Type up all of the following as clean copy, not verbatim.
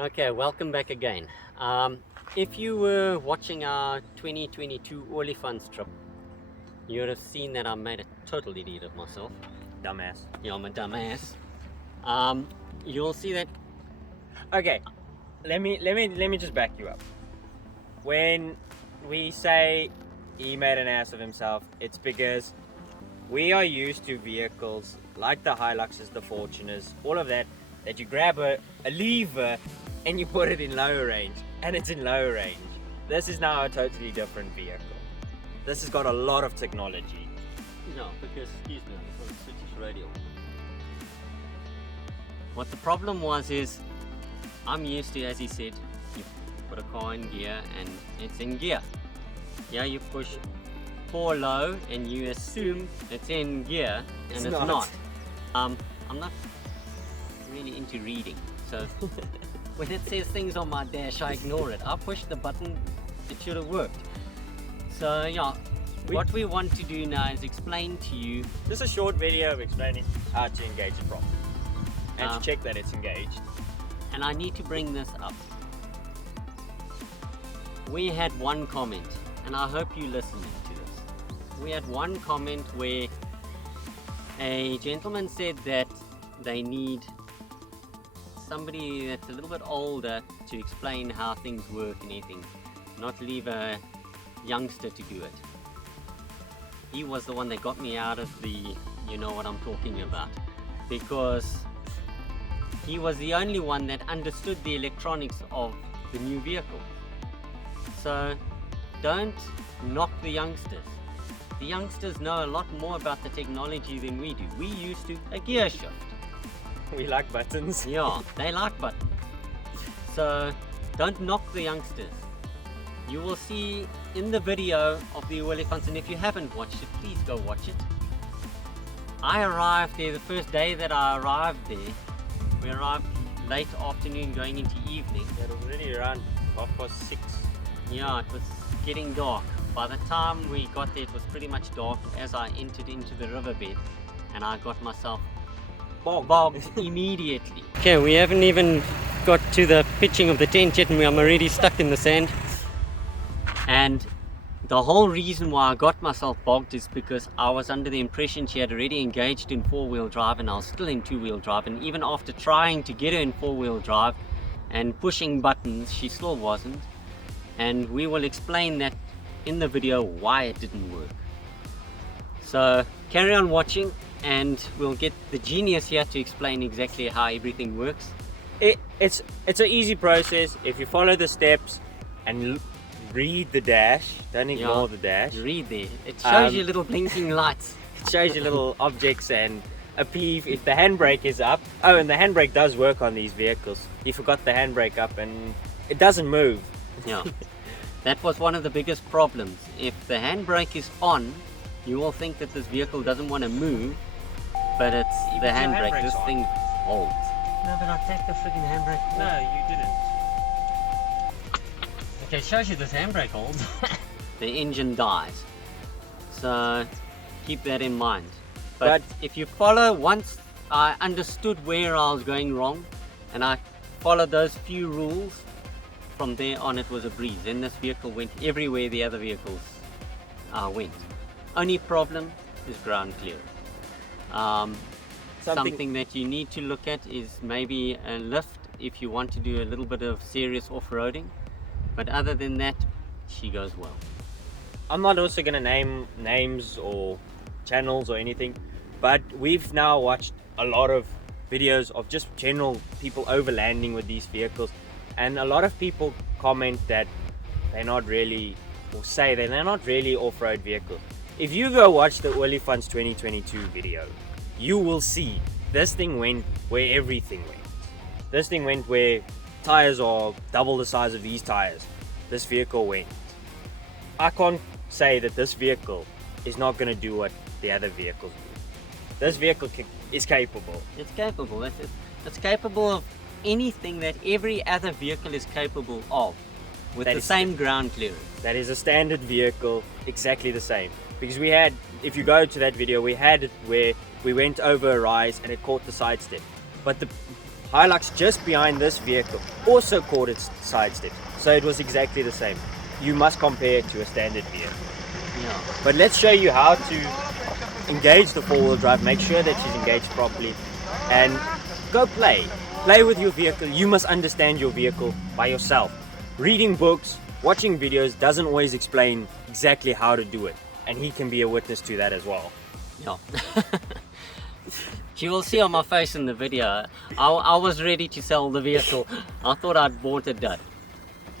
Okay, welcome back again. If you were watching our 2022 Olifants trip, you would have seen that I made a total idiot of myself. Dumbass. Yeah, I'm a dumbass. You'll see that. Okay, let me just back you up. When we say he made an ass of himself, it's because we are used to vehicles like the Hiluxes, the Fortuners, all of that you grab a lever and you put it in low range, and it's in low range. This is now a totally different vehicle. This has got a lot of technology. No, because, excuse me, I just want to switch this radio. What the problem was is, I'm used to, as he said, you put a car in gear and it's in gear. Yeah, you push 4 low and you assume it's in gear, and it's not. I'm not really into reading, so when it says things on my dash, I ignore it. I push the button, it should have worked. So yeah, what we want to do now is explain to you. This is a short video of explaining how to engage it properly and to check that it's engaged. And I need to bring this up. We had one comment, and I hope you listening to this. We had one comment where a gentleman said that they need somebody that's a little bit older to explain how things work and anything, not leave a youngster to do it. He was the one that got me out of the, you know what I'm talking about, because he was the only one that understood the electronics of the new vehicle. So don't knock the youngsters. The youngsters know a lot more about the technology than we do. We used to a gear shift. We like buttons. Yeah, they like buttons. So don't knock the youngsters. You will see in the video of the Olifants, and if you haven't watched it, please go watch it. I arrived there the first day that I arrived there. We arrived late afternoon going into evening. It was already around 6:30. Yeah, it was getting dark. By the time we got there, it was pretty much dark as I entered into the riverbed, and I got myself bogged immediately. Okay, we haven't even got to the pitching of the tent yet, and I'm already stuck in the sand. And the whole reason why I got myself bogged is because I was under the impression she had already engaged in 4-wheel drive and I was still in 2-wheel drive, and even after trying to get her in 4-wheel drive and pushing buttons, she still wasn't. And we will explain that in the video why it didn't work. So carry on watching and we'll get the genius here to explain exactly how everything works. It's an easy process if you follow the steps and read the dash. Don't ignore the dash. Read there. It shows you little blinking lights. It shows you little objects and a P if the handbrake is up. Oh, and the handbrake does work on these vehicles. You forgot the handbrake up and it doesn't move. Yeah. That was one of the biggest problems. If the handbrake is on, you will think that this vehicle doesn't want to move, but it's the handbrake. This thing holds. No, but I tapped the freaking handbrake. No, you didn't. Okay, it shows you this handbrake holds. The engine dies. So keep that in mind. But if you follow, once I understood where I was going wrong and I followed those few rules, from there on it was a breeze. Then this vehicle went everywhere the other vehicles went. Only problem is ground clearance. Something that you need to look at is maybe a lift if you want to do a little bit of serious off-roading. But other than that, she goes well. I'm not also going to name names or channels or anything, but we've now watched a lot of videos of just general people overlanding with these vehicles, and a lot of people comment that they're not really, or say that they're not really off-road vehicles. If you go watch the Olifants 2022 video, you will see this thing went where everything went. This thing went where tires are double the size of these tires. This vehicle went. I can't say that this vehicle is not going to do what the other vehicles do. This vehicle is capable. It's capable. It's capable of anything that every other vehicle is capable of, with the same ground clearance. That is a standard vehicle, exactly the same. Because we had, if you go to that video, we had it where we went over a rise and it caught the side step. But Hilux just behind this vehicle also caught its side step. So it was exactly the same. You must compare it to a standard vehicle. Yeah. But let's show you how to engage the four-wheel drive, make sure that she's engaged properly, and go play. Play with your vehicle. You must understand your vehicle by yourself. Reading books, watching videos doesn't always explain exactly how to do it. And he can be a witness to that as well. Yeah. You will see on my face in the video, I was ready to sell the vehicle. I thought I'd bought it done.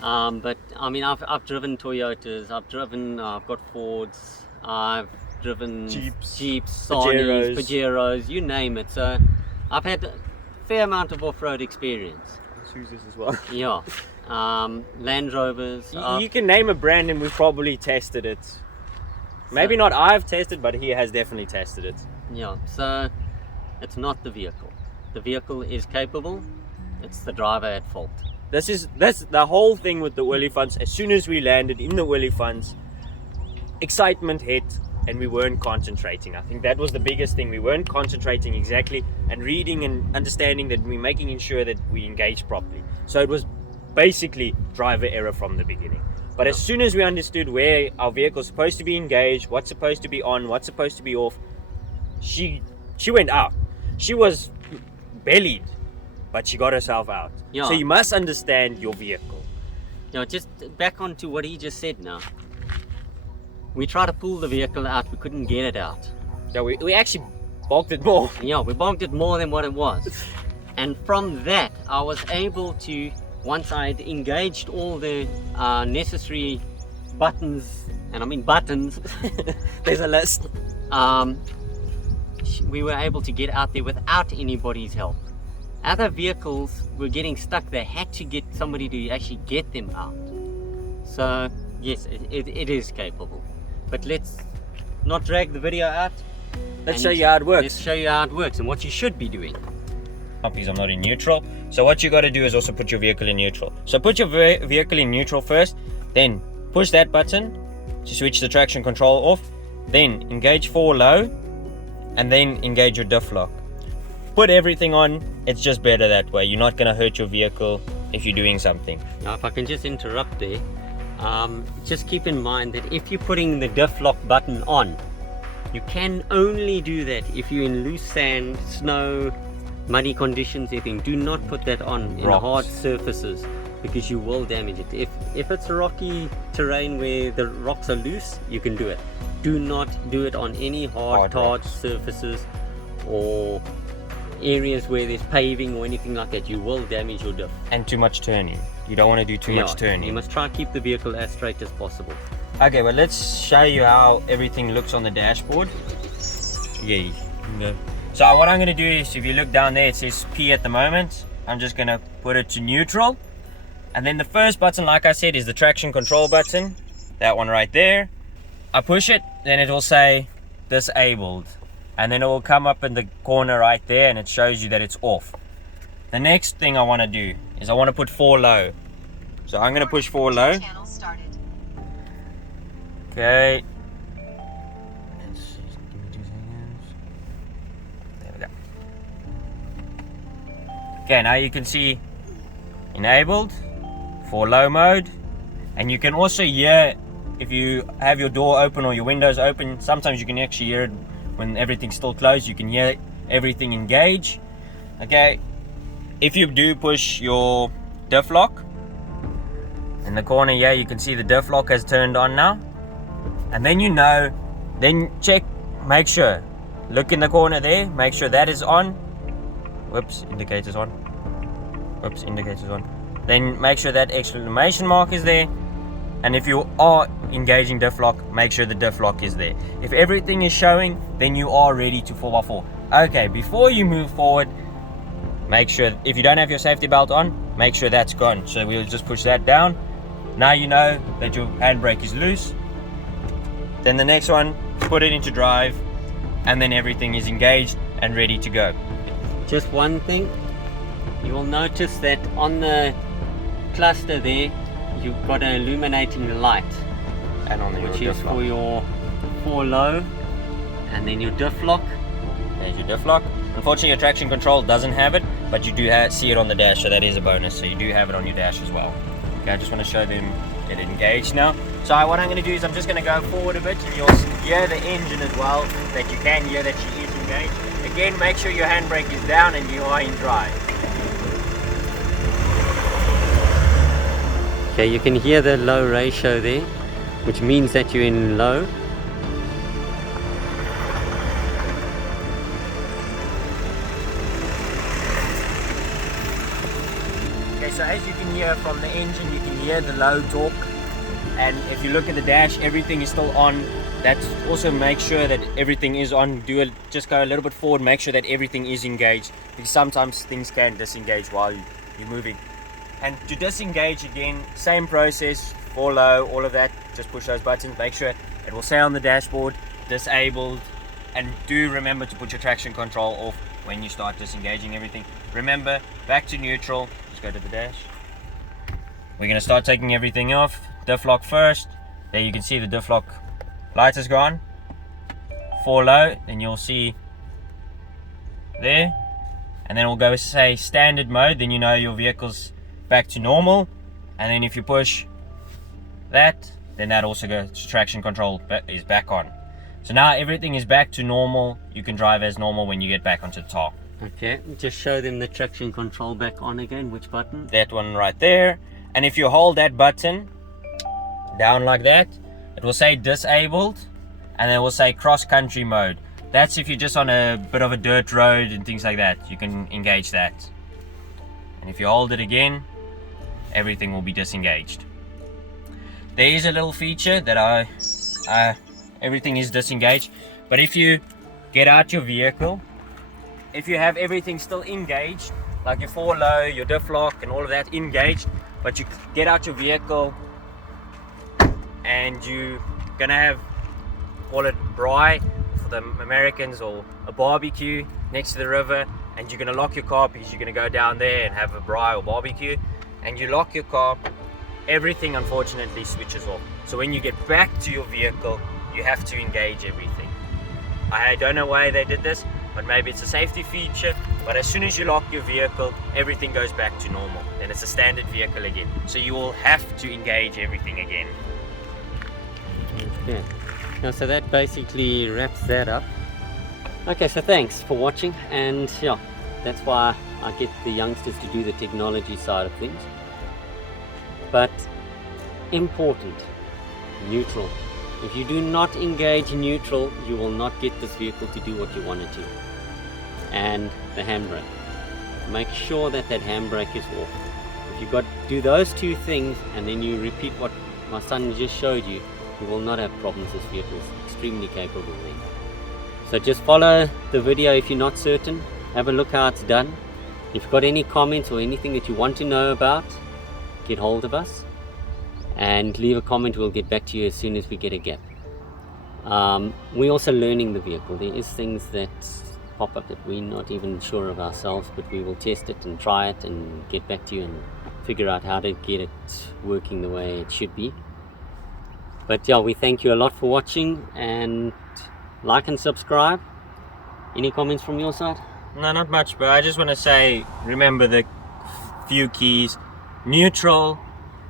But I mean, I've driven Toyotas, I've got Fords, I've driven Jeeps, Sanis, Pajeros, you name it. So I've had a fair amount of off-road experience. Isuzus as well. Yeah. Land Rovers. You can name a brand and we've probably tested it. Maybe not I've tested, but he has definitely tested it. Yeah, so it's not the vehicle. The vehicle is capable, it's the driver at fault. That's the whole thing with the Olifants. As soon as we landed in the Olifants, excitement hit and we weren't concentrating. I think that was the biggest thing. We weren't concentrating exactly and reading and understanding that we're making sure that we engage properly. So it was basically driver error from the beginning. But as soon as we understood where our vehicle is supposed to be engaged, what's supposed to be on, what's supposed to be off, she went out. She was bellied, but she got herself out. Yeah. So you must understand your vehicle. Yeah, just back onto what he just said now. We tried to pull the vehicle out, we couldn't get it out. So we actually bogged it more. Yeah, we bogged it more than what it was. And from that, I was able to, once I'd engaged all the necessary buttons, and I mean buttons, There's a list. We were able to get out there without anybody's help. Other vehicles were getting stuck. They had to get somebody to actually get them out. So yes, it is capable. But let's not drag the video out. Let's show you how it works. Let's show you how it works and what you should be doing. Because I'm not in neutral. So what you got to do is also put your vehicle in neutral. So put your vehicle in neutral first, then push that button to switch the traction control off, then engage 4 low, and then engage your diff lock. Put everything on. It's just better that way. You're not going to hurt your vehicle if you're doing something. Now if I can just interrupt there, just keep in mind that if you're putting the diff lock button on, you can only do that if you're in loose sand, snow, muddy conditions, anything. Do not put that on in hard surfaces because you will damage it. If it's a rocky terrain where the rocks are loose, you can do it. Do not do it on any hard surfaces or areas where there's paving or anything like that. You will damage your diff. And too much turning. You don't want to do too much turning. You must try to keep the vehicle as straight as possible. Okay, well let's show you how everything looks on the dashboard. Yeah. So what I'm going to do is, if you look down there, it says P at the moment. I'm just going to put it to neutral. And then the first button, like I said, is the traction control button. That one right there. I push it, then it will say disabled. And then it will come up in the corner right there and it shows you that it's off. The next thing I want to do is I want to put 4 low. So I'm going to push 4 low. Okay. Okay, now you can see enabled for low mode, and you can also hear if you have your door open or your windows open. Sometimes you can actually hear it when everything's still closed. You can hear everything engage. Okay, if you do push your diff lock in the corner here, you can see the diff lock has turned on now, and then then check, make sure, look in the corner there, make sure that is on. Whoops, indicators on. Whoops, indicators on. Then make sure that exclamation mark is there. And if you are engaging diff lock, make sure the diff lock is there. If everything is showing, then you are ready to 4x4. Okay, before you move forward, make sure, if you don't have your safety belt on, make sure that's gone. So we'll just push that down. Now you know that your handbrake is loose. Then the next one, put it into drive, and then everything is engaged and ready to go. Just one thing, you will notice that on the cluster there, you've got an illuminating light, And on which is for your 4 low, and then your diff lock. There's your diff lock. Unfortunately, your traction control doesn't have it, but but you do see it on the dash, so that is a bonus. So you do have it on your dash as well. Okay, I just want to show them it engaged now. So what I'm going to do is I'm just going to go forward a bit, and you'll hear the engine as well, that you can hear that she is engaged. Again, make sure your handbrake is down and you are in drive. Okay, you can hear the low ratio there, which means that you're in low. Okay, so as you can hear from the engine, you can hear the low torque, and if you look at the dash, everything is still on. That also make sure that everything is on. Just go a little bit forward, make sure that everything is engaged, because sometimes things can disengage while you're moving. And to disengage again, same process, for low, all of that, just push those buttons, make sure it will say on the dashboard, disabled, and do remember to put your traction control off when you start disengaging everything. Remember, back to neutral, just go to the dash. We're going to start taking everything off. Diff lock first. There you can see the diff lock light is gone. For low, then you'll see there. And then we'll go say standard mode, then you know your vehicle's back to normal. And then if you push that, then that also goes to traction control is back on. So now everything is back to normal. You can drive as normal when you get back onto the tar. Okay, just show them the traction control back on again. Which button? That one right there. And if you hold that button down like that, it will say disabled, and then it will say cross country mode. That's if you're just on a bit of a dirt road and things like that, you can engage that. And if you hold it again, everything will be disengaged. There is a little feature that everything is disengaged, but if you get out your vehicle, if you have everything still engaged, like your for low, your diff lock and all of that engaged, but you get out your vehicle and you're gonna have, call it braai for the Americans, or a barbecue next to the river, and you're gonna lock your car because you're gonna go down there and have a braai or barbecue, and you lock your car, everything unfortunately switches off. So when you get back to your vehicle, you have to engage everything. I don't know why they did this, but maybe it's a safety feature, but as soon as you lock your vehicle, everything goes back to normal, and it's a standard vehicle again. So you will have to engage everything again. Okay, now so that basically wraps that up. Okay, so thanks for watching, and yeah, that's why I get the youngsters to do the technology side of things. But important, neutral. If you do not engage neutral, you will not get this vehicle to do what you want it to. And the handbrake. Make sure that that handbrake is off. If you do those two things, and then you repeat what my son just showed you, you will not have problems. This vehicle is extremely capable then. So just follow the video if you're not certain. Have a look how it's done. If you've got any comments or anything that you want to know about, get hold of us and leave a comment. We'll get back to you as soon as we get a gap. We're also learning the vehicle. There is things that pop up that we're not even sure of ourselves, but we will test it and try it and get back to you and figure out how to get it working the way it should be. But yeah, we thank you a lot for watching, and like and subscribe. Any comments from your side? No, not much, but I just want to say, remember the few keys: neutral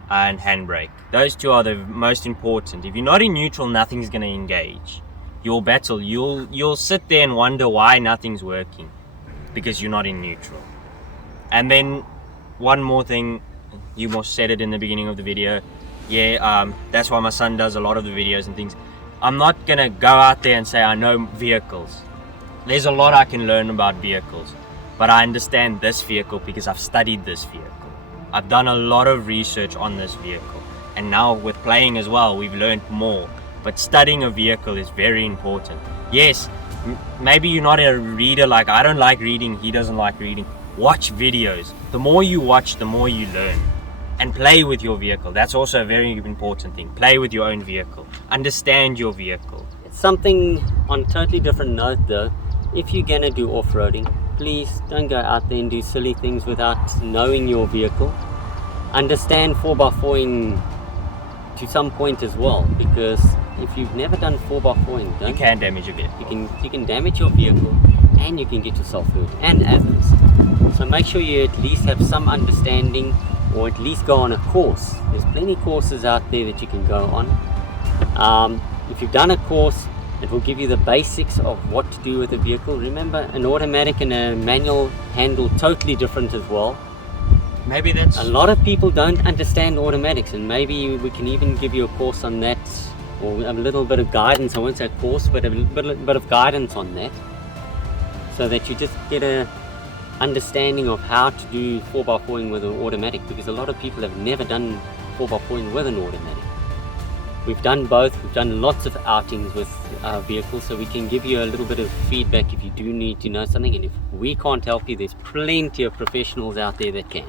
and handbrake. Those two are the most important. If you're not in neutral, nothing's going to engage. You'll battle. You'll sit there and wonder why nothing's working, because you're not in neutral. And then one more thing, you most said it in the beginning of the video. Yeah, that's why my son does a lot of the videos and things. I'm not gonna go out there and say I know vehicles. There's a lot I can learn about vehicles, but I understand this vehicle because I've studied this vehicle. I've done a lot of research on this vehicle, and now with playing as well, we've learned more. But studying a vehicle is very important. Yes, maybe you're not a reader. Like I don't like reading, he doesn't like reading. Watch videos. The more you watch, the more you learn. And play with your vehicle. That's also a very important thing. Play with your own vehicle. Understand your vehicle. It's something on a totally different note though. If you're gonna do off-roading, please don't go out there and do silly things without knowing your vehicle. Understand 4x4ing to some point as well, because if you've never done 4x4ing, you can damage your vehicle. You can damage your vehicle, and you can get yourself hurt and others. So make sure you at least have some understanding, or at least go on a course. There's plenty of courses out there that you can go on. If you've done a course, it will give you the basics of what to do with a vehicle. Remember, an automatic and a manual handle totally different as well. Maybe that's A lot of people don't understand automatics, and maybe we can even give you a course on that, or a little bit of guidance. I won't say course, but a bit of guidance on that, so that you just get a understanding of how to do 4x4ing with an automatic, because a lot of people have never done 4x4ing with an automatic. We've done both. We've done lots of outings with our vehicles, so we can give you a little bit of feedback if you do need to know something. And if we can't help you, there's plenty of professionals out there that can.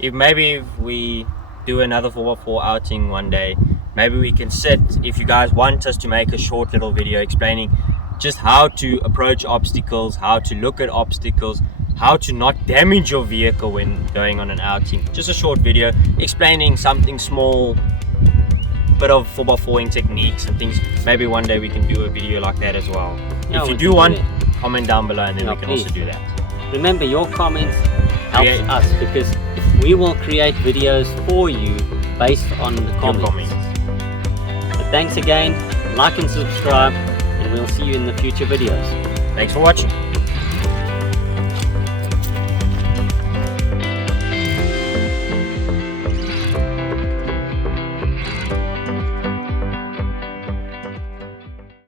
if we do another 4x4 outing one day, maybe we can sit, if you guys want us to make a short little video explaining just how to approach obstacles, how to look at obstacles, how to not damage your vehicle when going on an outing. Just a short video explaining something small, bit of 4x4ing techniques and things. Maybe one day we can do a video like that as well. Yeah, if you we do can want, do comment down below, and then Yeah, we can please. also do that. Remember, your comments helps Yeah. us, because we will create videos for you based on the Your comments. comments. But thanks again, like and subscribe, and we'll see you in the future videos. Thanks for watching.